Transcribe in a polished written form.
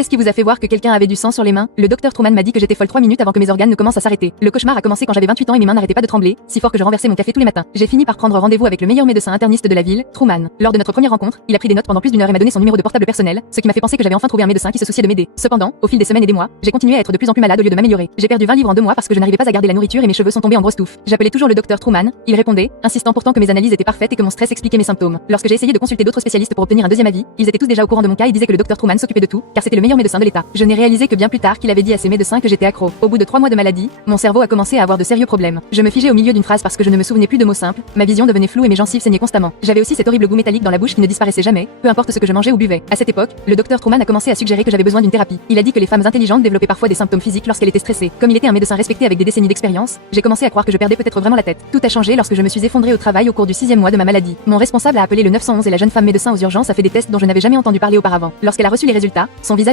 Qu'est-ce qui vous a fait voir que quelqu'un avait du sang sur les mains? Le docteur Truman m'a dit que j'étais folle 3 minutes avant que mes organes ne commencent à s'arrêter. Le cauchemar a commencé quand j'avais 28 ans et mes mains n'arrêtaient pas de trembler, si fort que je renversais mon café tous les matins. J'ai fini par prendre rendez-vous avec le meilleur médecin interniste de la ville, Truman. Lors de notre première rencontre, il a pris des notes pendant plus d'une heure et m'a donné son numéro de portable personnel, ce qui m'a fait penser que j'avais enfin trouvé un médecin qui se souciait de m'aider. Cependant, au fil des semaines et des mois, j'ai continué à être de plus en plus malade au lieu de m'améliorer. J'ai perdu 20 livres en 2 mois parce que je n'arrivais pas à garder la nourriture et mes cheveux sont tombés en grosses touffes. J'appelais toujours le docteur Truman, il répondait, insistant pourtant que mes analyses étaient parfaites et que mon stress expliquait mes symptômes. Lorsque j'ai essayé de consulter d'autres spécialistes pour obtenir un deuxième avis, ils étaient tous déjà au courant de mon cas et disaient que le docteur Truman s'occupait de tout, car c'était le meilleur médecin de l'État. Je n'ai réalisé que bien plus tard qu'il avait dit à ses médecins que j'étais accro. Au bout de 3 mois de maladie, mon cerveau a commencé à avoir de sérieux problèmes. Je me figeais au milieu d'une phrase parce que je ne me souvenais plus de mots simples, ma vision devenait floue et mes gencives saignaient constamment. J'avais aussi cet horrible goût métallique dans la bouche qui ne disparaissait jamais, peu importe ce que je mangeais ou buvais. À cette époque, le docteur Truman a commencé à suggérer que j'avais besoin d'une thérapie. Il a dit que les femmes intelligentes développaient parfois des symptômes physiques lorsqu'elles étaient stressées. Comme il était un médecin respecté avec des décennies d'expérience, j'ai commencé à croire que je perdais peut-être vraiment la tête. Tout a changé lorsque je me suis effondrée au travail au cours du 6e mois de ma maladie. Mon responsable a appelé le 911 et la jeune femme médecin aux urgences a fait des tests dont je n'avais jamais entendu parler auparavant. Lorsqu'elle a reçu les résultats, son visage